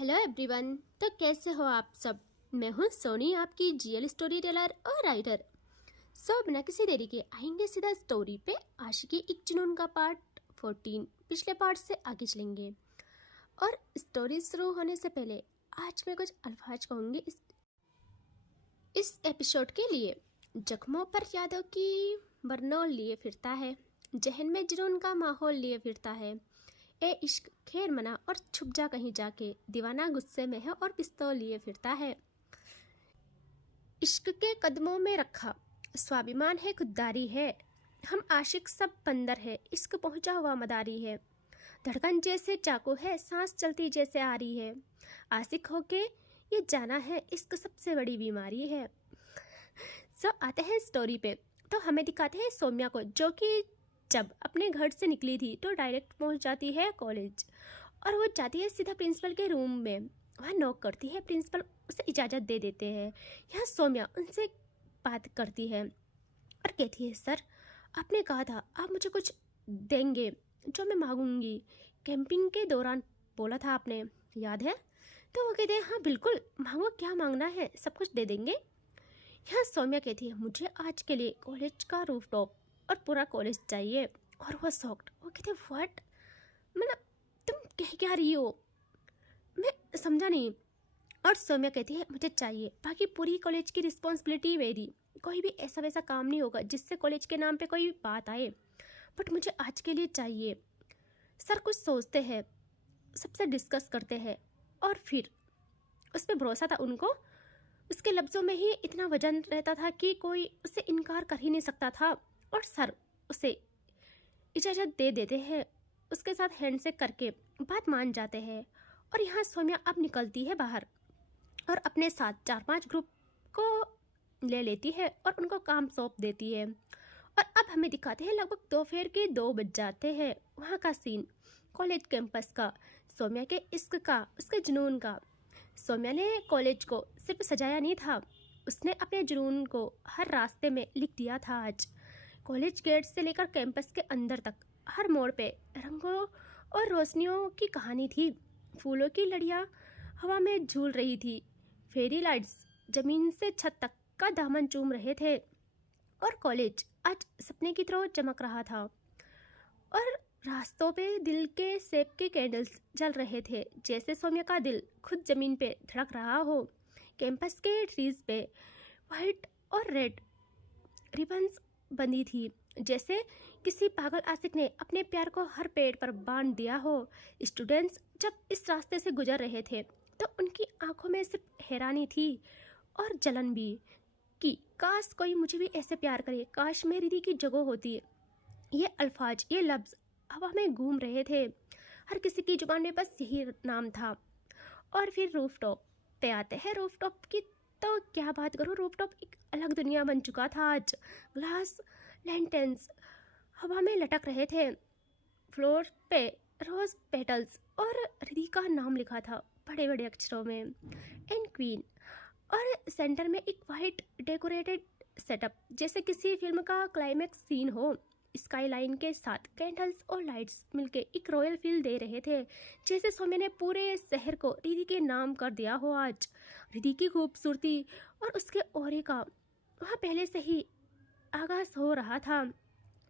Hello everyone. तो कैसे हो आप सब। मैं हूँ सोनी, आपकी जीएल स्टोरी टेलर और राइटर। बिना किसी देरी के आएंगे सीधा स्टोरी पे। आशिकी एक जुनून का पार्ट 14 पिछले पार्ट से आगे चलेंगे। और स्टोरी शुरू होने से पहले आज मैं कुछ अल्फाज कहूँगी इस एपिसोड के लिए। जख्मों पर यादों की बरनौल लिए फिरता है, जहन में जुनून का माहौल लिए फिरता है। ए इश्क खैर मना और छुप जा कहीं जाके, दीवाना गुस्से में है और पिस्तौल लिए फिरता है। इश्क के कदमों में रखा स्वाभिमान है, खुददारी है। हम आशिक सब बंदर है, इश्क पहुंचा हुआ मदारी है। धड़कन जैसे चाकू है, सांस चलती जैसे आ रही है। आशिक होके ये जाना है, इश्क सबसे बड़ी बीमारी है। आते हैं स्टोरी पे। तो हमें दिखाते हैं सौम्या को, जो कि जब अपने घर से निकली थी तो डायरेक्ट पहुंच जाती है कॉलेज। और वो जाती है सीधा प्रिंसिपल के रूम में। वहाँ नॉक करती है, प्रिंसिपल उसे इजाज़त दे देते हैं। यहाँ सौम्या उनसे बात करती है और कहती है, सर आपने कहा था आप मुझे कुछ देंगे जो मैं मांगूंगी। कैंपिंग के दौरान बोला था आपने, याद है? तो वो कहते हैं, हाँ बिल्कुल, मांगो, क्या मांगना है, सब कुछ दे देंगे। यहाँ सौम्या कहती है, मुझे आज के लिए कॉलेज का रूफटॉप और पूरा कॉलेज चाहिए। और वो शॉक्ड, वो कहते व्हाट, मतलब तुम कह क्या रही हो, मैं समझा नहीं। और सौम्या कहती है, मुझे चाहिए, बाकी पूरी कॉलेज की रिस्पॉन्सिबिलिटी मेरी। कोई भी ऐसा वैसा काम नहीं होगा जिससे कॉलेज के नाम पे कोई बात आए, बट मुझे आज के लिए चाहिए। सर कुछ सोचते हैं, सबसे डिस्कस करते हैं और फिर उस पर भरोसा था उनको। उसके लफ्ज़ों में ही इतना वजन रहता था कि कोई उससे इनकार कर ही नहीं सकता था। और सर उसे इजाज़त दे देते हैं, उसके साथ हैंडशेक करके बात मान जाते हैं। और यहाँ सौम्या अब निकलती है बाहर और अपने साथ 4-5 ग्रुप को ले लेती है और उनको काम सौंप देती है। और अब हमें दिखाते हैं लगभग दोपहर के 2 बज जाते हैं। वहाँ का सीन कॉलेज कैंपस का, सौम्या के इश्क का, उसके जुनून का। सौम्या ने कॉलेज को सिर्फ सजाया नहीं था, उसने अपने जुनून को हर रास्ते में लिख दिया था। आज कॉलेज गेट से लेकर कैंपस के अंदर तक हर मोड़ पे रंगों और रोशनियों की कहानी थी। फूलों की लड़ियाँ हवा में झूल रही थी, फेरी लाइट्स जमीन से छत तक का दामन चूम रहे थे। और कॉलेज आज सपने की तरह चमक रहा था। और रास्तों पे दिल के शेप के कैंडल्स जल रहे थे, जैसे सौम्या का दिल खुद जमीन पे धड़क रहा हो। कैंपस के ट्रीज पे वाइट और रेड रिबन्स बंधी थी, जैसे किसी पागल आशिक ने अपने प्यार को हर पेड़ पर बांध दिया हो। स्टूडेंट्स जब इस रास्ते से गुजर रहे थे तो उनकी आंखों में सिर्फ हैरानी थी और जलन भी, कि काश कोई मुझे भी ऐसे प्यार करे, काश मैं रिधि की जगह होती। ये अल्फाज, ये लफ्ज़ हवा में घूम रहे थे, हर किसी की जुबान में बस यही नाम था। और फिर रूफटॉप पे आते हैं। रूफटॉप की तो क्या बात करूँ, रूफटॉप एक अलग दुनिया बन चुका था। आज ग्लास लैंटर्न्स हवा में लटक रहे थे, फ्लोर पे रोज पेटल्स और रिधि का नाम लिखा था बड़े बड़े अक्षरों में, एंड क्वीन। और सेंटर में एक वाइट डेकोरेटेड सेटअप, जैसे किसी फिल्म का क्लाइमेक्स सीन हो। स्काई लाइन के साथ कैंडल्स और लाइट्स मिलके एक रॉयल फील दे रहे थे, जैसे सौम्या ने पूरे शहर को रिधि के नाम कर दिया हो। आज रिधि की खूबसूरती और उसके ऑरे का वहाँ पहले से ही आगाज हो रहा था,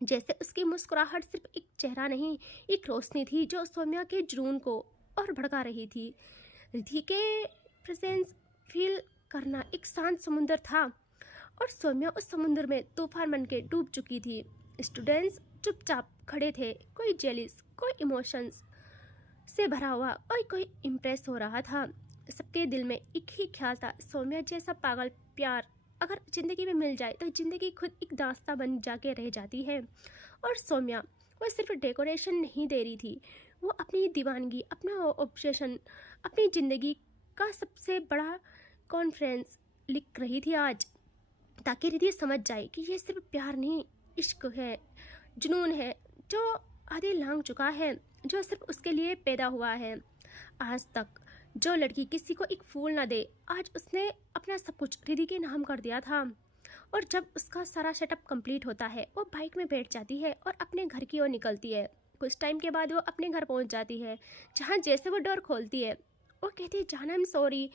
जैसे उसकी मुस्कुराहट सिर्फ एक चेहरा नहीं, एक रोशनी थी जो सौम्या के जुनून को और भड़का रही थी। रिधि के प्रेजेंस फील करना एक शांत समुंदर था और सौम्या उस समुद्र में तूफान बन के डूब चुकी थी। स्टूडेंट्स चुपचाप खड़े थे, कोई जेलिस, कोई इमोशंस से भरा हुआ और कोई इम्प्रेस हो रहा था। सबके दिल में एक ही ख्याल था, सौम्या जैसा पागल प्यार अगर ज़िंदगी में मिल जाए तो ज़िंदगी खुद एक दास्तां बन जाके रह जाती है। और सौम्या वो सिर्फ डेकोरेशन नहीं दे रही थी, वो अपनी दीवानगी, अपना ऑब्सेशन, अपनी ज़िंदगी का सबसे बड़ा कॉन्फ्रेंस लिख रही थी आज, ताकि रिधि समझ जाए कि ये सिर्फ प्यार नहीं, इश्क है, जुनून है जो आधे लांग चुका है, जो सिर्फ उसके लिए पैदा हुआ है। आज तक जो लड़की किसी को एक फूल ना दे, आज उसने अपना सब कुछ रिधि के नाम कर दिया था। और जब उसका सारा सेटअप कंप्लीट होता है, वो बाइक में बैठ जाती है और अपने घर की ओर निकलती है। कुछ टाइम के बाद वो अपने घर पहुंच जाती है, जहाँ जैसे वो डोर खोलती है वो कहती है जान आई एम सॉरी,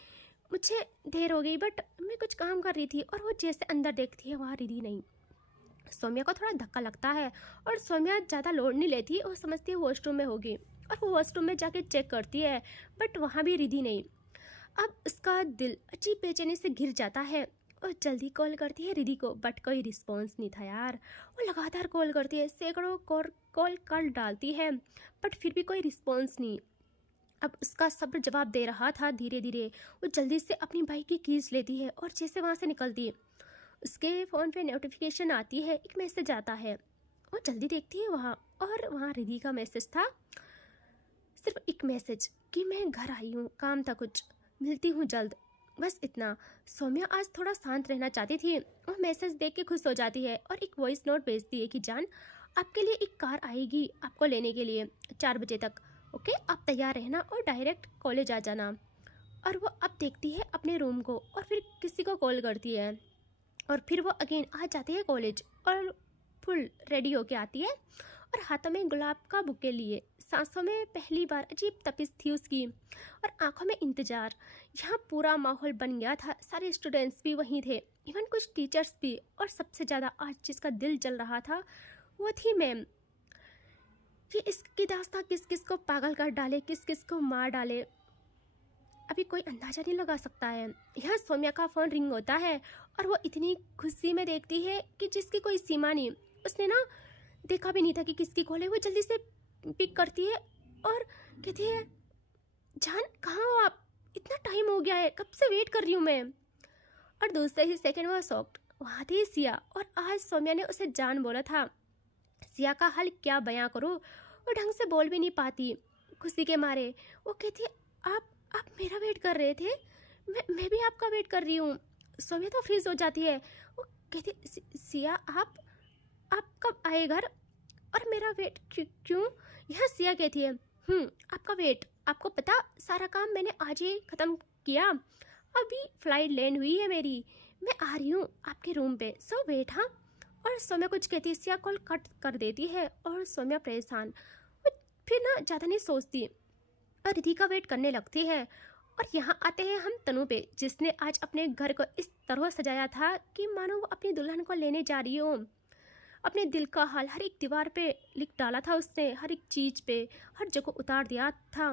मुझे देर हो गई बट मैं कुछ काम कर रही थी। और वो जैसे अंदर देखती है वहाँ रिधि नहीं। सौम्या को थोड़ा धक्का लगता है और सौम्या ज़्यादा लोड नहीं लेती और समझती है वॉशरूम में होगी। और वो वॉशरूम में जाके चेक करती है बट वहाँ भी रिधि नहीं। अब उसका दिल अजीब बेचैनी से घिर जाता है और जल्दी कॉल करती है रिधि को बट कोई रिस्पॉन्स नहीं था यार। वो लगातार कॉल करती है, सैकड़ों कॉल कर डालती है बट फिर भी कोई रिस्पॉन्स नहीं। अब उसका सब्र जवाब दे रहा था। धीरे धीरे वो जल्दी से अपनी बाइक की कीज लेती है और जैसे वहाँ से निकलती है उसके फ़ोन पे नोटिफिकेशन आती है, एक मैसेज आता है। वो जल्दी देखती है वहाँ और वहाँ रिधि का मैसेज था, सिर्फ एक मैसेज कि मैं घर आई हूँ, काम था कुछ, मिलती हूँ जल्द, बस इतना। सौम्या आज थोड़ा शांत रहना चाहती थी। वो मैसेज देख के खुश हो जाती है और एक वॉइस नोट भेजती है कि जान आपके लिए एक कार आएगी आपको लेने के लिए 4 बजे तक, ओके आप तैयार रहना और डायरेक्ट कॉलेज आ जाना। और वो अब देखती है अपने रूम को और फिर किसी को कॉल करती है और फिर वो अगेन आ जाती है कॉलेज और फुल रेडी होके आती है और हाथों में गुलाब का बुके लिए। सांसों में पहली बार अजीब तपिश थी उसकी और आंखों में इंतजार। यहाँ पूरा माहौल बन गया था, सारे स्टूडेंट्स भी वहीं थे, इवन कुछ टीचर्स भी। और सबसे ज़्यादा आज जिसका दिल जल रहा था वो थी मैम। ये इसकी दास्तां किस किस को पागल कर डाले, किस किस को मार डाले, अभी कोई अंदाज़ा नहीं लगा सकता है। यहाँ सौम्या का फ़ोन रिंग होता है और वो इतनी खुशी में देखती है कि जिसकी कोई सीमा नहीं। उसने ना देखा भी नहीं था कि किसकी कॉल है। वो जल्दी से पिक करती है और कहती है जान कहाँ हो आप, इतना टाइम हो गया है, कब से वेट कर रही हूँ मैं। और दूसरे ही सेकंड वो शॉक्ड, वहाँ थी सिया। और आज सौम्या ने उसे जान बोला था। सिया का हाल क्या बयां करूँ, वो ढंग से बोल भी नहीं पाती खुशी के मारे। वो कहती है आप मेरा वेट कर रहे थे, मैं भी आपका वेट कर रही हूँ। सौम्या तो फ्रीज हो जाती है। वो कहती सिया आप कब आए घर और मेरा वेट क्यों। यह सिया कहती है आपका वेट, आपको पता सारा काम मैंने आज ही ख़त्म किया, अभी फ्लाइट लैंड हुई है मेरी, मैं आ रही हूँ आपके रूम पे, सो वेट। हाँ। और सौम्या कुछ कहती है, सिया कॉल कट कर देती है और सौम्या परेशान फिर ना ज़्यादा नहीं सोचती और रिधि का वेट करने लगती है। और यहाँ आते हैं हम तनु पे, जिसने आज अपने घर को इस तरह सजाया था कि मानो वो अपनी दुल्हन को लेने जा रही हो। अपने दिल का हाल हर एक दीवार पे लिख डाला था उसने, हर एक चीज़ पे हर जगह उतार दिया था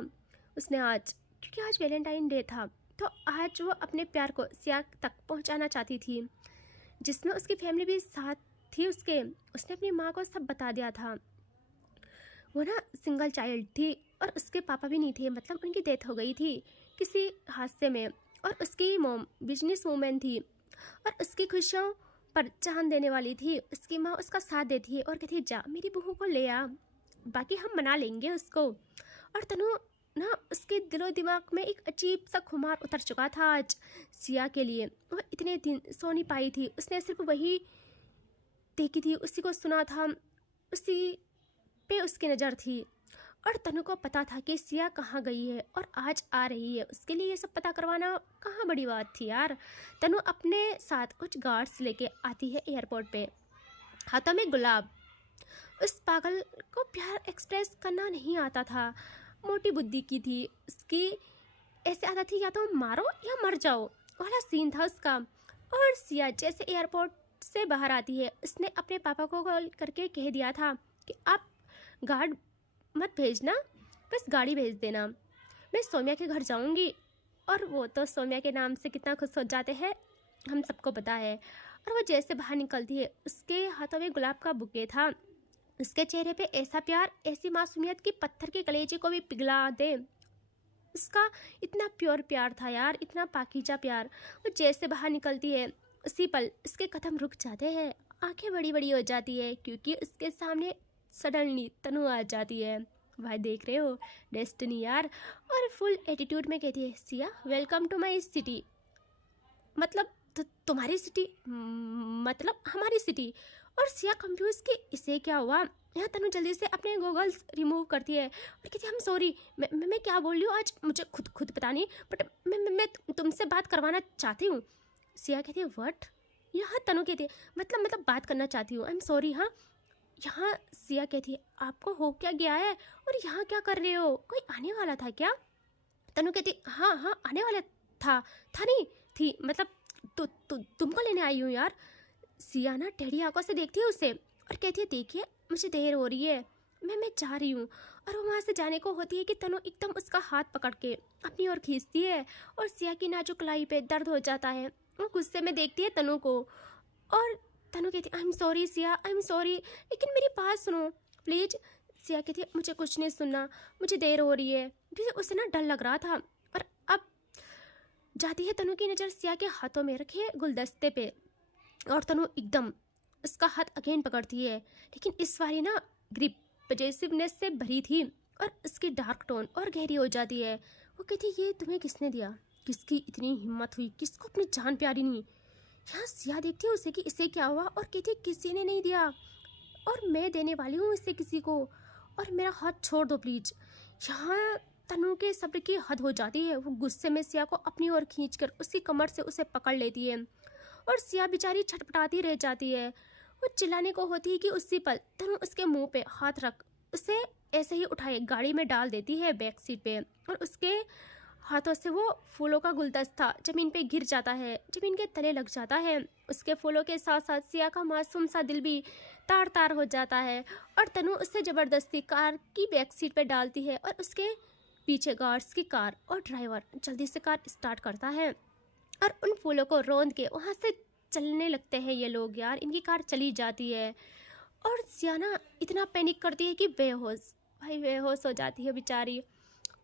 उसने आज, क्योंकि आज वैलेंटाइन डे था। तो आज वो अपने प्यार को सिया तक पहुंचाना चाहती थी, जिसमें उसकी फैमिली भी साथ थी उसके। उसने अपनी माँ को सब बता दिया था। वो ना सिंगल चाइल्ड थी और उसके पापा भी नहीं थे, मतलब उनकी डेथ हो गई थी किसी हादसे में। और उसकी मॉम बिजनेस वूमेन थी और उसकी खुशियों पर जान देने वाली थी। उसकी माँ उसका साथ देती है और कहती है जा मेरी बहू को ले आ, बाकी हम मना लेंगे उसको। और तनु ना उसके दिलो दिमाग में एक अजीब सा खुमार उतर चुका था आज सिया के लिए। वो इतने दिन सो नहीं पाई थी, उसने सिर्फ वही देखी थी, उसी को सुना था, उसी पे उसकी नज़र थी। और तनु को पता था कि सिया कहाँ गई है और आज आ रही है, उसके लिए ये सब पता करवाना कहाँ बड़ी बात थी यार। तनु अपने साथ कुछ गार्ड्स लेके आती है एयरपोर्ट पे, हाथों में गुलाब। उस पागल को प्यार एक्सप्रेस करना नहीं आता था, मोटी बुद्धि की थी उसकी, ऐसे आता थी या तो मारो या मर जाओ वाला सीन था उसका। और सिया जैसे एयरपोर्ट से बाहर आती है, उसने अपने पापा को कॉल करके कह दिया था कि आप गार्ड मत भेजना, बस गाड़ी भेज देना, मैं सौम्या के घर जाऊंगी। और वो तो सौम्या के नाम से कितना खुश हो जाते हैं हम सबको पता है। और वो जैसे बाहर निकलती है, उसके हाथों में गुलाब का बुके था, उसके चेहरे पे ऐसा प्यार, ऐसी मासूमियत कि पत्थर के कलेजे को भी पिघला दे। उसका इतना प्योर प्यार था यार, इतना पाकीज़ा प्यार। वो जैसे बाहर निकलती है उसी पल उसके कदम रुक जाते हैं, आंखें बड़ी बड़ी हो जाती है, क्योंकि उसके सामने सडनली तनु आ जाती है। भाई देख रहे हो डेस्टिनी यार। और फुल एटीट्यूड में कहती है Siya welcome to my city, मतलब तुम्हारी सिटी, मतलब हमारी सिटी। और सिया कंफ्यूज कि इसे क्या हुआ। यहाँ तनु जल्दी से अपने गॉगल्स रिमूव करती है और कहती है हम सॉरी, मैं क्या बोल रही हूँ आज मुझे खुद पता नहीं, बट मैं तुमसे बात करवाना चाहती हूँ। सिया कहती है व्हाट। यहाँ तनु कहती है मतलब बात करना चाहती हूँ, आई एम सॉरी। हाँ। यहाँ सिया कहती है आपको हो क्या गया है और यहाँ क्या कर रहे हो, कोई आने वाला था क्या। तनु कहती हाँ हाँ आने वाला था नहीं थी मतलब तुमको लेने आई हूँ यार। सिया ना टेढ़ी आंखों से देखती है उसे और कहती है देखिए मुझे देर हो रही है, मैं जा रही हूँ। और वो वहाँ से जाने को होती है कि तनु एकदम उसका हाथ पकड़ के अपनी ओर खींचती है और सिया की नाजुक कलाई पे दर्द हो जाता है। वो गुस्से में देखती है तनु को और तनु कहती है I am sorry Siya, I am sorry, लेकिन मेरी बात सुनो प्लीज। सिया कहती है मुझे कुछ नहीं सुनना, मुझे देर हो रही है। उसे ना डर लग रहा था। और अब जाती है तनु की नज़र सिया के हाथों में रखे गुलदस्ते पे और तनु एकदम उसका हाथ अगेन पकड़ती है, लेकिन इस बारी ना ग्रिप पॉजिटिवनेस से भरी थी और उसकी डार्क टोन और गहरी हो जाती है। वो कहती है ये तुम्हें किसने दिया, किसकी इतनी हिम्मत हुई, किसको अपनी जान प्यारी नहीं। यहाँ सिया देखती है उसे कि इसे क्या हुआ और कहती है किसी ने नहीं दिया और मैं देने वाली हूँ इसे किसी को, और मेरा हाथ छोड़ दो प्लीज। यहाँ तनु के सब्र की हद हो जाती है। वो गुस्से में सिया को अपनी ओर खींचकर उसकी कमर से उसे पकड़ लेती है और सिया बेचारी छटपटाती रह जाती है। वो चिल्लाने को होती है कि उसी पल तनु उसके मुंह पे हाथ रख उसे ऐसे ही उठाए गाड़ी में डाल देती है बैक सीट पे और उसके हाथों से वो फूलों का गुलदस्ता जमीन पे गिर जाता है, जमीन के तले लग जाता है। उसके फूलों के साथ साथ सिया का मासूम सा दिल भी तार तार हो जाता है और तनु उससे ज़बरदस्ती कार की बैक सीट पे डालती है और उसके पीछे गार्ड्स की कार और ड्राइवर जल्दी से कार स्टार्ट करता है और उन फूलों को रौंद के वहाँ से चलने लगते हैं ये लोग। यार इनकी कार चली जाती है और सिया ना इतना पैनिक करती है कि बेहोश हो जाती है बेचारी।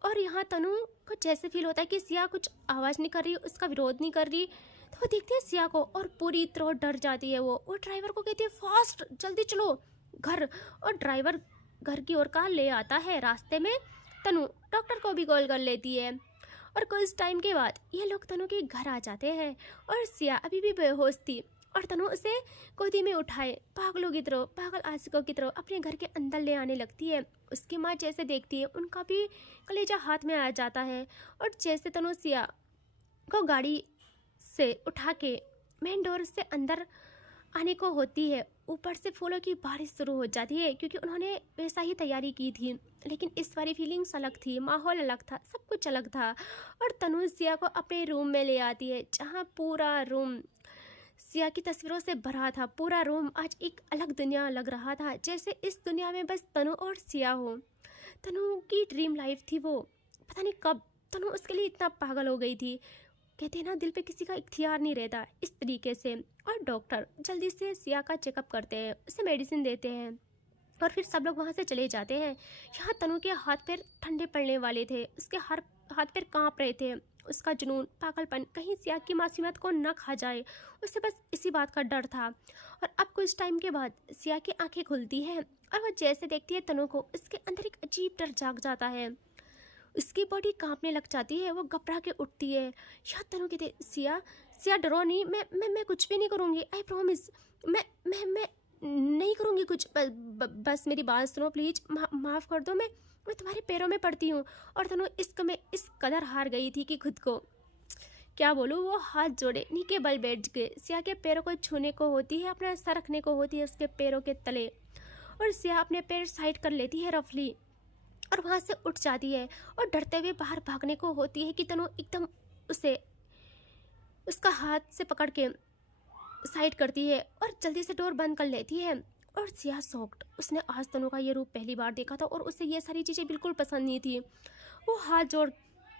और यहाँ तनु को जैसे फील होता है कि सिया कुछ आवाज़ नहीं कर रही, उसका विरोध नहीं कर रही, तो वो देखती है सिया को और पूरी तरह डर जाती है। वो ड्राइवर को कहती है फास्ट जल्दी चलो घर, और ड्राइवर घर की ओर कार ले आता है। रास्ते में तनु डॉक्टर को भी कॉल कर लेती है और कुछ टाइम के बाद ये लोग तनु के घर आ जाते हैं और सिया अभी भी बेहोश थी और तनु उसे गोदी में उठाए पागलों की तरह, पागल आशिकों की तरह अपने घर के अंदर ले आने लगती है। उसकी माँ जैसे देखती है उनका भी कलेजा हाथ में आ जाता है और जैसे तनु सिया को गाड़ी से उठा के मेन डोर से अंदर आने को होती है, ऊपर से फूलों की बारिश शुरू हो जाती है क्योंकि उन्होंने वैसा ही तैयारी की थी, लेकिन इस बारी फीलिंग्स अलग थी, माहौल अलग था, सब कुछ अलग था। और तनु सिया को अपने रूम में ले आती है जहाँ पूरा रूम सिया की तस्वीरों से भरा था। पूरा रूम आज एक अलग दुनिया लग रहा था, जैसे इस दुनिया में बस तनु और सिया हो। तनु की ड्रीम लाइफ थी वो, पता नहीं कब तनु उसके लिए इतना पागल हो गई थी। कहते हैं ना दिल पे किसी का इख्तियार नहीं रहता, इस तरीके से। और डॉक्टर जल्दी से सिया का चेकअप करते हैं, उसे मेडिसिन देते हैं और फिर सब लोग वहाँ से चले जाते हैं। यहाँ तनु के हाथ पैर ठंडे पड़ने वाले थे, उसके हाथ पैर कांप रहे थे। उसका जुनून, पागलपन कहीं सिया की मासूमियत को न खा जाए, उसे बस इसी बात का डर था। और अब कुछ टाइम के बाद सिया की आंखें खुलती हैं और वह जैसे देखती है तनु को, इसके अंदर एक अजीब डर जाग जाता है, उसकी बॉडी कांपने लग जाती है, वो घबरा के उठती है। या तनु कहते सिया डरो नहीं, मैं कुछ भी नहीं करूँगी, आई प्रॉमिस, मैं नहीं करूँगी कुछ, बस मेरी बात सुनो प्लीज, माफ़ कर दो, मैं तुम्हारे पैरों में पड़ती हूँ। और तनु इश्क में इस कदर हार गई थी कि खुद को क्या बोलूँ, वो हाथ जोड़े नीचे बल बैठ गए। सिया के पैरों को छूने को होती है, अपना सर रखने को होती है उसके पैरों के तले, और सिया अपने पैर साइड कर लेती है रफली और वहाँ से उठ जाती है और डरते हुए बाहर भागने को होती है कि तनु एकदम उसे उसका हाथ से पकड़ के साइड करती है और जल्दी से डोर बंद कर लेती है। और सिया शॉक्ड, उसने आज तनु का ये रूप पहली बार देखा था और उसे ये सारी चीज़ें बिल्कुल पसंद नहीं थी। वो हाथ जोड़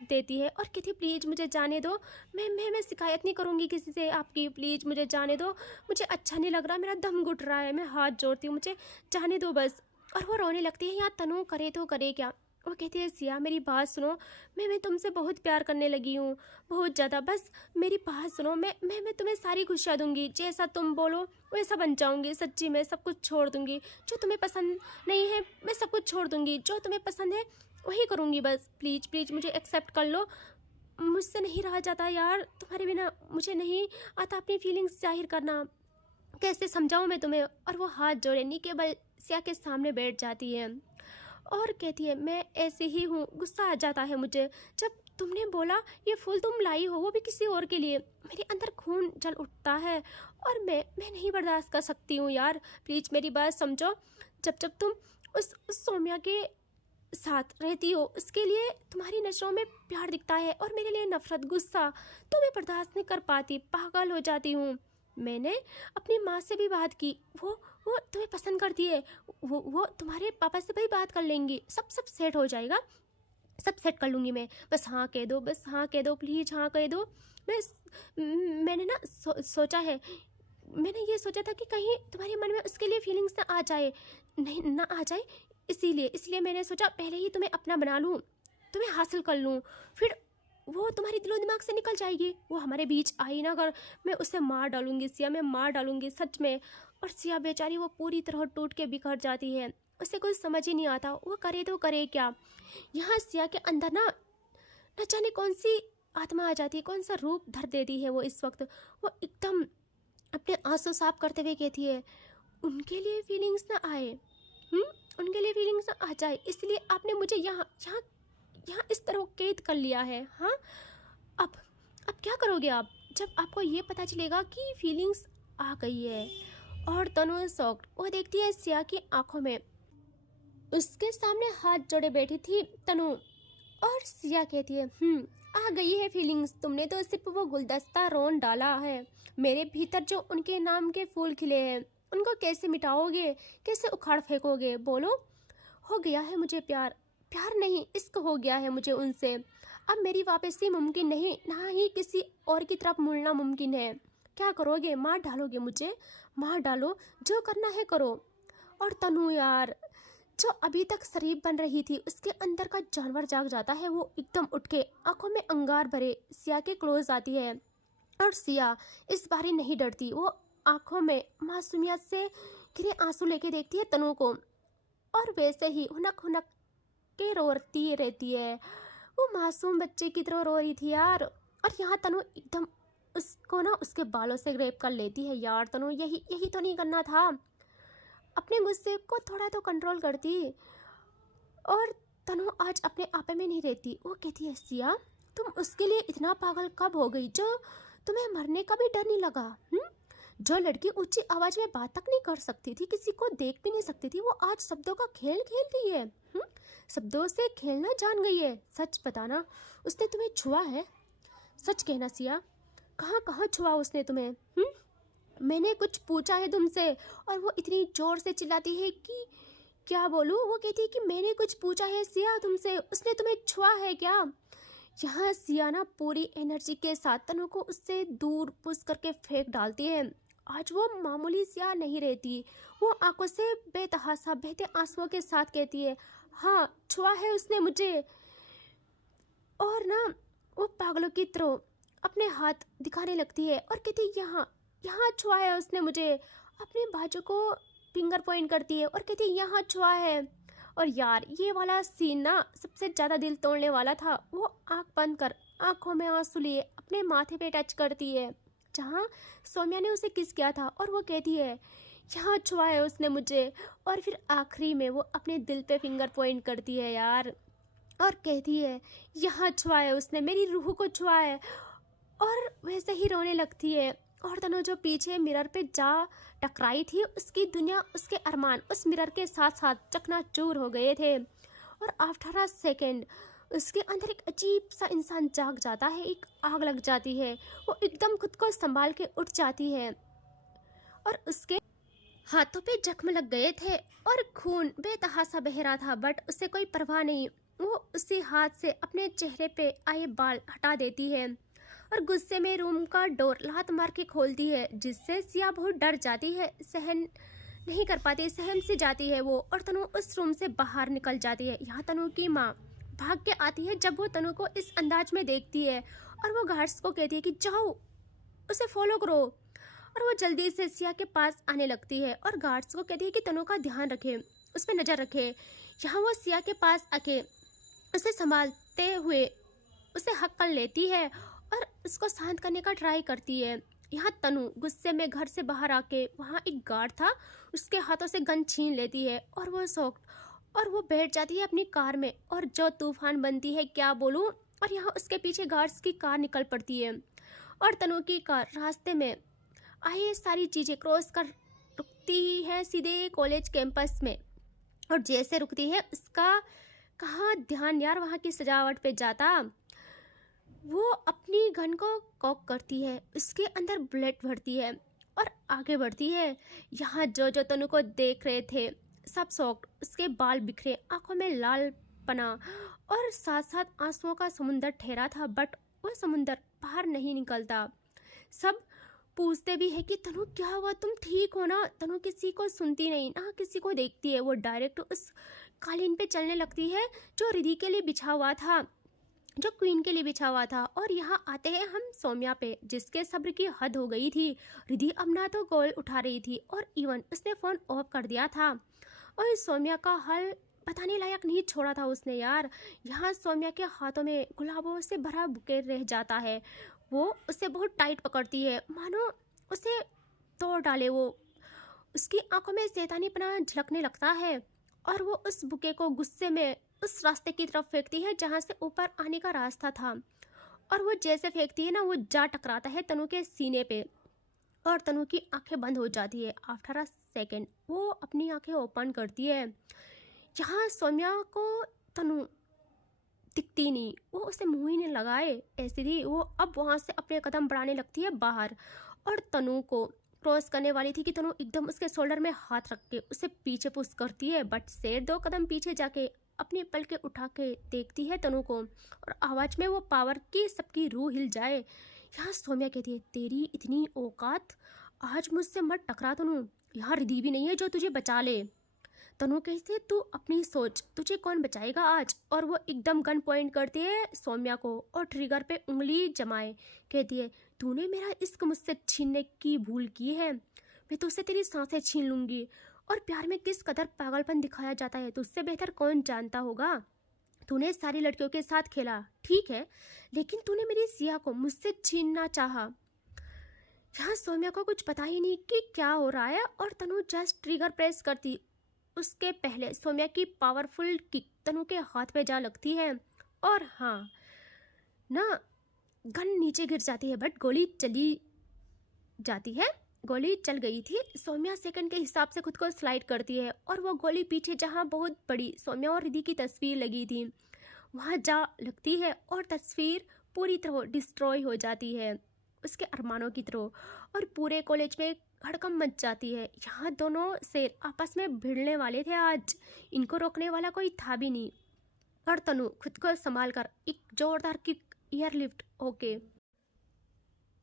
देती है और कहती प्लीज़ मुझे जाने दो, मैं शिकायत नहीं करूँगी किसी से आपकी, प्लीज़ मुझे जाने दो, मुझे अच्छा नहीं लग रहा, मेरा दम घुट रहा है, मैं हाथ जोड़ती हूँ, मुझे जाने दो बस। और वो रोने लगती है। यहाँ तनु करे तो करे क्या, वो कहती है सिया मेरी बात सुनो, मैं तुमसे बहुत प्यार करने लगी हूँ, बहुत ज़्यादा, बस मेरी बात सुनो, मैं तुम्हें सारी खुशियाँ दूंगी, जैसा तुम बोलो वैसा बन जाऊँगी, सच्ची में सब कुछ छोड़ दूंगी, जो तुम्हें पसंद नहीं है मैं सब कुछ छोड़ दूंगी, जो तुम्हें पसंद है वही करूँगी, बस प्लीज़ प्लीज़ मुझे एक्सेप्ट कर लो, मुझसे नहीं रहा जाता यार, तुम्हारे बिना मुझे नहीं आता अपनी फीलिंग्स जाहिर करना, कैसे समझाऊँ मैं तुम्हें। और वो हाथ जोड़े नीचे बल सिया के सामने बैठ जाती है और कहती है मैं ऐसे ही हूँ, गुस्सा आ जाता है मुझे, जब तुमने बोला ये फूल तुम लाई हो वो भी किसी और के लिए, मेरे अंदर खून जल उठता है और मैं नहीं बर्दाश्त कर सकती हूँ यार, प्लीज़ मेरी बात समझो। जब तुम उस सौम्या के साथ रहती हो उसके लिए तुम्हारी नज़रों में प्यार दिखता है और मेरे लिए नफरत, गुस्सा तो मैं बर्दाश्त नहीं कर पाती, पागल हो जाती हूँ। मैंने अपनी माँ से भी बात की, वो तुम्हें पसंद करती है, वो तुम्हारे पापा से भी बात कर लेंगी, सब सब सेट हो जाएगा, सब सेट कर लूँगी मैं, बस हाँ कह दो, बस हाँ कह दो, प्लीज़ हाँ कह दो। मैं मैंने ना सोचा है, मैंने ये सोचा था कि कहीं तुम्हारे मन में उसके लिए फीलिंग्स ना आ जाए, नहीं ना आ जाए, इसलिए मैंने सोचा पहले ही तुम्हें अपना बना लूँ, तुम्हें हासिल कर लूँ, फिर वो तुम्हारे दिलो दिमाग से निकल जाएगी, वो हमारे बीच आई ना, अगर मैं उसे मार डालूंगी सिया, मैं मार डालूंगी सच में। और सिया बेचारी वो पूरी तरह टूट के बिखर जाती है, उसे कुछ समझ ही नहीं आता वो करे तो करे क्या। यहाँ सिया के अंदर ना न जाने कौन सी आत्मा आ जाती है, कौन सा रूप धर देती है वो इस वक्त। वो एकदम अपने आंसू साफ करते हुए कहती है, उनके लिए फीलिंग्स ना आए, उनके लिए फीलिंग्स ना आ जाए, इसलिए आपने मुझे यहाँ यहाँ यहाँ इस तरह कैद कर लिया है। हाँ, अब अब क्या करोगे आप जब आपको ये पता चलेगा कि फीलिंग्स आ गई है। और तनु शॉक्ड, वो देखती है सिया की आंखों में, उसके सामने हाथ जोड़े बैठी थी तनु, और सिया कहती है, आ गई है फीलिंग्स, तुमने तो सिर्फ वो गुलदस्ता रोन डाला है, मेरे भीतर जो उनके नाम के फूल खिले हैं उनको कैसे मिटाओगे, कैसे उखाड़ फेंकोगे, बोलो। हो गया है मुझे प्यार, प्यार नहीं इश्क हो गया है मुझे उनसे, अब मेरी वापसी मुमकिन नहीं, ना ही किसी और की तरफ मुड़ना मुमकिन है। क्या करोगे, मार डालोगे मुझे, मार डालो, जो करना है करो। और तनु यार, जो अभी तक शरीफ बन रही थी, उसके अंदर का जानवर जाग जाता है, वो एकदम उठ के आंखों में अंगार भरे सिया के क्लोज आती है। और सिया इस बारी नहीं डरती, वो आंखों में मासूमियत से घिरे आंसू लेके देखती है तनु को, और वैसे ही हुनक हुनक के रोती रहती है, वो मासूम बच्चे की तरह रो रही थी यार। और यहाँ तनु एकदम उसको ना उसके बालों से ग्रैब कर लेती है। यार तनु, यही यही तो नहीं करना था, अपने गुस्से को थोड़ा तो कंट्रोल करती। और तनु आज अपने आपे में नहीं रहती, वो कहती है, सिया तुम उसके लिए इतना पागल कब हो गई जो तुम्हें मरने का भी डर नहीं लगा। जो लड़की ऊंची आवाज में बात तक नहीं कर सकती थी, किसी को देख भी नहीं सकती थी, वो आज शब्दों का खेल खेल रही है। शब्दों से खेलना जान गई है। सच बताना, उसने तुम्हें छुआ है, सच कहना सिया, कहाँ कहाँ छुआ उसने तुम्हें। मैंने कुछ पूछा है तुमसे और वो इतनी जोर से चिल्लाती है कि क्या बोलूँ। वो कहती है कि मैंने कुछ पूछा है सिया तुमसे, उसने तुम्हें छुआ है क्या। यहाँ सिया ना पूरी एनर्जी के साथ तनु को उससे दूर पुश करके फेंक डालती है। आज वो मामूली सिया नहीं रहती, वो आंखों से बेतहासा बहते आंसुओं के साथ कहती है, हाँ छुआ है उसने मुझे। और ना वो पागलों की तरह अपने हाथ दिखाने लगती है और कहती है, यहाँ यहाँ छुआ है उसने मुझे, अपने बाजू को फिंगर पॉइंट करती है और कहती है, यहाँ छुआ है। और यार ये वाला सीन ना सबसे ज़्यादा दिल तोड़ने वाला था। वो आंख बंद कर आंखों में आंसू लिए अपने माथे पे टच करती है जहाँ सौम्या ने उसे किस किया था, और वो कहती है, यहाँ छुआ है उसने मुझे। और फिर आखिरी में वो अपने दिल पे फिंगर पॉइंट करती है यार, और कहती है, यहाँ छुआ है उसने, मेरी रूह को छुआ है। और वैसे ही रोने लगती है। और तनु जो पीछे मिरर पे जा टकराई थी, उसकी दुनिया, उसके अरमान उस मिरर के साथ साथ चकनाचूर हो गए थे। और आफ्टर अ सेकेंड उसके अंदर एक अजीब सा इंसान जाग जाता है, एक आग लग जाती है, वो एकदम खुद को संभाल के उठ जाती है। और उसके हाथों पे जख्म लग गए थे और खून बेतहासा बह रहा था, बट उसे कोई परवाह नहीं। वो उसी हाथ से अपने चेहरे पे आए बाल हटा देती है और गुस्से में रूम का डोर लात मार के खोलती है, जिससे सिया बहुत डर जाती है, सहन नहीं कर पाती, सहम सी जाती है वो, और तनु उस रूम से बाहर निकल जाती है। यहाँ तनु की माँ भाग के आती है जब वो तनु को इस अंदाज में देखती है, और वो गार्ड्स को कहती है कि जाओ उसे फॉलो करो। और वो जल्दी से सिया के पास आने लगती है और गार्ड्स को कहती है कि तनु का ध्यान रखे, उस पर नज़र रखे। यहाँ वो सिया के पास आके उसे संभालते हुए उसे हक कर लेती है और उसको शांत करने का ट्राई करती है। यहाँ तनु गुस्से में घर से बाहर आके, वहाँ एक गार्ड था, उसके हाथों से गन छीन लेती है और वो शॉक्ड, और वो बैठ जाती है अपनी कार में, और जो तूफान बनती है क्या बोलूँ। और यहाँ उसके पीछे गार्ड्स की कार निकल पड़ती है और तनु की कार रास्ते में आए सारी चीज़ें क्रॉस कर रुकती है सीधे कॉलेज कैंपस में। और जैसे रुकती है उसका कहाँ ध्यान यार वहाँ की सजावट पे जाता। वो अपनी गन को कॉक करती है, उसके अंदर बुलेट भरती है और आगे बढ़ती है। यहाँ जो जो तनु को देख रहे थे सब शॉक्ड, उसके बाल बिखरे, आंखों में लाल पना और साथ साथ आंसुओं का समुंदर ठहरा था, बट वो समुंदर बाहर नहीं निकलता। सब पूछते भी है कि तनु क्या हुआ, तुम ठीक हो ना। तनु किसी को सुनती नहीं, ना किसी को देखती है। वो डायरेक्ट उस कालीन पे चलने लगती है जो रिधि के लिए बिछा हुआ था, जो क्वीन के लिए बिछा हुआ था। और यहाँ आते हैं हम सौम्या पे, जिसके सब्र की हद हो गई थी। रिधि अब ना तो कॉल उठा रही थी और इवन उसने फ़ोन ऑफ कर दिया था। और सौम्या का हाल बताने लायक नहीं छोड़ा था उसने यार। यहाँ सौम्या के हाथों में गुलाबों से भरा बुके रह जाता है। वो उसे बहुत टाइट पकड़ती है, मानो उसे तोड़ डाले। वो उसकी आंखों में शैतानीपना झलकने लगता है और वो उस बुके को गुस्से में उस रास्ते की तरफ फेंकती है जहाँ से ऊपर आने का रास्ता था। और वो जैसे फेंकती है ना, वो जा टकराता है तनु के सीने पे और तनु की आंखें बंद हो जाती है। आफ्टर अ सेकेंड वो अपनी आंखें ओपन करती है। यहाँ सौम्या को तनु दिखती नहीं, वो उसे मुंह ही नहीं लगाए ऐसी थी। वो अब वहाँ से अपने कदम बढ़ाने लगती है बाहर और तनु को क्रॉस करने वाली थी कि तनु एकदम उसके शोल्डर में हाथ रख के उसे पीछे पुश करती है। बट शेर 2 कदम पीछे जाके अपनी पलकें उठा के देखती है तनु को और आवाज़ में वो पावर की सबकी रूह हिल जाए। यहाँ सौम्या कहती है, तेरी इतनी औकात, आज मुझसे मत टकरा तनु, यहाँ रिधि भी नहीं है जो तुझे बचा ले। तनु कहती है, तू अपनी सोच, तुझे कौन बचाएगा आज। और वो एकदम गन पॉइंट करती है सौम्या को और ट्रिगर पे उंगली जमाए कहती है, तूने मेरा इश्क मुझसे छीनने की भूल की है, मैं तुझसे तेरी सांसें छीन लूंगी। और प्यार में किस कदर पागलपन दिखाया जाता है तुझसे बेहतर कौन जानता होगा। तूने सारी लड़कियों के साथ खेला ठीक है, लेकिन तूने मेरी सिया को मुझसे छीनना चाहा। यहाँ सौम्या को कुछ पता ही नहीं कि क्या हो रहा है और तनु जस्ट ट्रिगर प्रेस करती उसके पहले सौम्या की पावरफुल किक तनु के हाथ पे जा लगती है और हाँ ना, गन नीचे गिर जाती है बट गोली चली जाती है। गोली चल गई थी। सौम्या सेकंड के हिसाब से खुद को स्लाइड करती है और वो गोली पीछे जहाँ बहुत बड़ी सौम्या और रिधि की तस्वीर लगी थी वहाँ जा लगती है और तस्वीर पूरी तरह डिस्ट्रॉय हो जाती है उसके अरमानों की तरह और पूरे कॉलेज में हड़कंप मच जाती है। यहाँ दोनों शेर आपस में भिड़ने वाले थे आज, इनको रोकने वाला कोई था भी नहीं। और तनु खुद को संभाल कर एक जोरदार किक ईयर लिफ्ट होके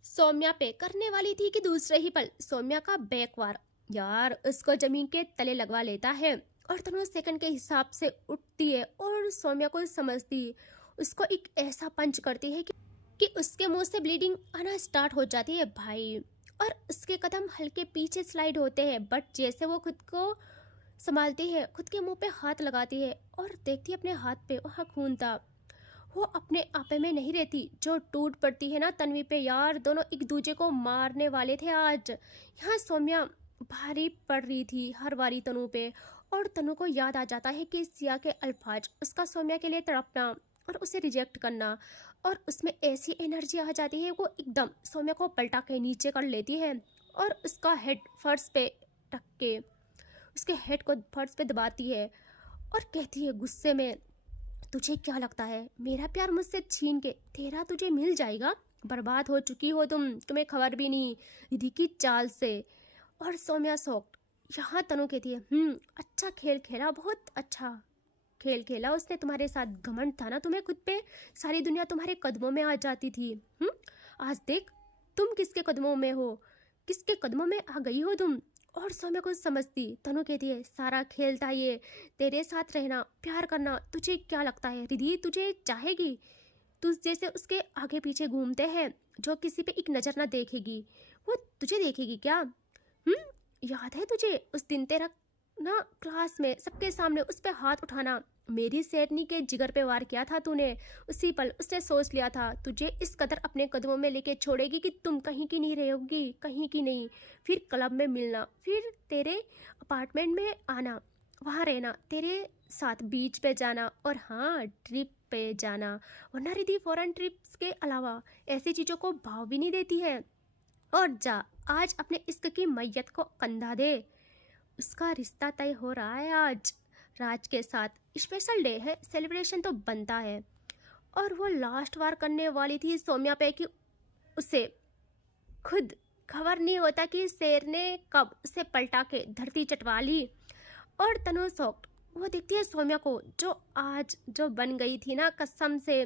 सौम्या पे करने वाली थी कि दूसरे ही पल सौम्या का बैकवार यार उसको जमीन के तले लगवा लेता है और तनु सेकंड के हिसाब से उठती है और सौम्या को समझती उसको एक ऐसा पंच करती है कि उसके मुंह से ब्लीडिंग आना स्टार्ट हो जाती है भाई। और उसके कदम हल्के पीछे स्लाइड होते हैं बट जैसे वो खुद को संभालती है खुद के मुंह पे हाथ लगाती है और देखती है अपने हाथ पे वहाँ खून था। वो अपने आपे में नहीं रहती जो टूट पड़ती है ना तन्वी पे यार, दोनों एक दूसरे को मारने वाले थे आज। यहाँ सौम्या भारी पड़ रही थी हर बारी तनु पे और तनु को याद आ जाता है कि सिया के अल्फाज, उसका सौम्या के लिए तड़पना और उसे रिजेक्ट करना और उसमें ऐसी एनर्जी आ जाती है वो एकदम सौम्या को पलटा के नीचे कर लेती है और उसका हेड फर्श पे रख के उसके हेड को फर्श पे दबाती है और कहती है गुस्से में, तुझे क्या लगता है मेरा प्यार मुझसे छीन के तेरा तुझे मिल जाएगा, बर्बाद हो चुकी हो तुम, तुम्हें खबर भी नहीं रिधि की चाल से। और सौम्या शॉक्ड। यहाँ तनु कहती है अच्छा खेल खेला, बहुत अच्छा खेल खेला उसने तुम्हारे साथ, घमंड था ना तुम्हें खुद पे, सारी दुनिया तुम्हारे कदमों में आ जाती थी। आज देख तुम किसके कदमों में हो, किसके कदमों में आ गई हो तुम। और सौम्या को समझती तनु कहती है, सारा खेल था ये, तेरे साथ रहना प्यार करना, तुझे क्या लगता है रिधि तुझे चाहेगी, तुझ जैसे उसके आगे पीछे घूमते हैं जो किसी पे एक नज़र ना देखेगी, वो तुझे देखेगी क्या। याद है तुझे उस दिन तेरा ना क्लास में सबके सामने उस पे हाथ उठाना, मेरी शेरनी के जिगर पे वार किया था तूने। उसी पल उसने सोच लिया था तुझे इस कदर अपने कदमों में लेके छोड़ेगी कि तुम कहीं की नहीं रहोगी, कहीं की नहीं। फिर क्लब में मिलना, फिर तेरे अपार्टमेंट में आना, वहाँ रहना, तेरे साथ बीच पे जाना और हाँ ट्रिप पे जाना। वरना रिधि फॉरेन ट्रिप्स के अलावा ऐसी चीज़ों को भाव भी नहीं देती है। और जा आज अपने इश्क की मैयत को कंधा दे, उसका रिश्ता तय हो रहा है आज राज के साथ। स्पेशल डे है, सेलिब्रेशन तो बनता है। और वो लास्ट वार करने वाली थी सौम्या पे कि उसे खुद खबर नहीं होता कि शेर ने कब उसे पलटा के धरती चटवा ली। और तनु शॉक्ड, वो देखती है सौम्या को जो आज जो बन गई थी ना कसम से।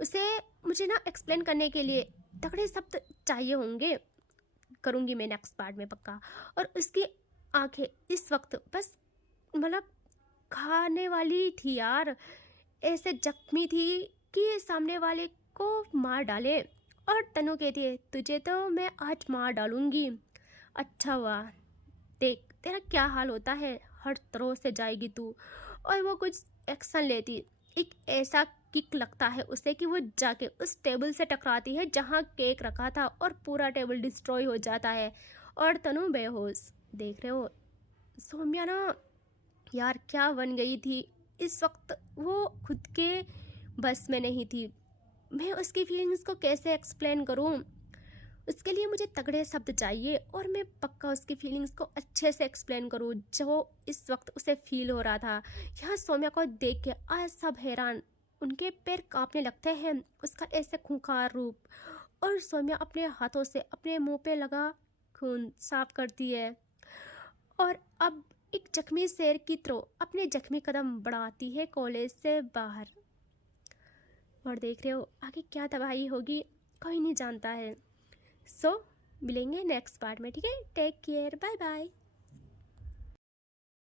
उसे मुझे ना एक्सप्लेन करने के लिए तगड़े शब्द चाहिए होंगे, करूँगी मैं नेक्स्ट पार्ट में पक्का। और उसकी आंखें इस वक्त बस मतलब खाने वाली थी यार, ऐसे जख्मी थी कि सामने वाले को मार डाले। और तनु कहती है तुझे तो मैं आज मार डालूंगी। अच्छा हुआ, देख तेरा क्या हाल होता है, हर तरह से जाएगी तू। और वो कुछ एक्शन लेती, एक ऐसा किक लगता है उसे कि वो जाके उस टेबल से टकराती है जहाँ केक रखा था और पूरा टेबल डिस्ट्रॉय हो जाता है और तनु बेहोश। देख रहे हो सौम्या ना यार क्या बन गई थी इस वक्त, वो खुद के बस में नहीं थी। मैं उसकी फीलिंग्स को कैसे एक्सप्लेन करूं, उसके लिए मुझे तगड़े शब्द चाहिए और मैं पक्का उसकी फीलिंग्स को अच्छे से एक्सप्लेन करूं जो इस वक्त उसे फील हो रहा था। यहाँ सौम्या को देख के आज सब हैरान, उनके पैर कांपने लगते हैं उसका ऐसे खूंखार रूप। और सौम्या अपने हाथों से अपने मुंह पे लगा खून साफ करती है और अब एक जख्मी शेर की तरह अपने जख्मी कदम बढ़ाती है कॉलेज से बाहर। और देख रहे हो आगे क्या तबाही होगी, कोई नहीं जानता है। सो मिलेंगे नेक्स्ट पार्ट में, ठीक है। Take care, bye bye.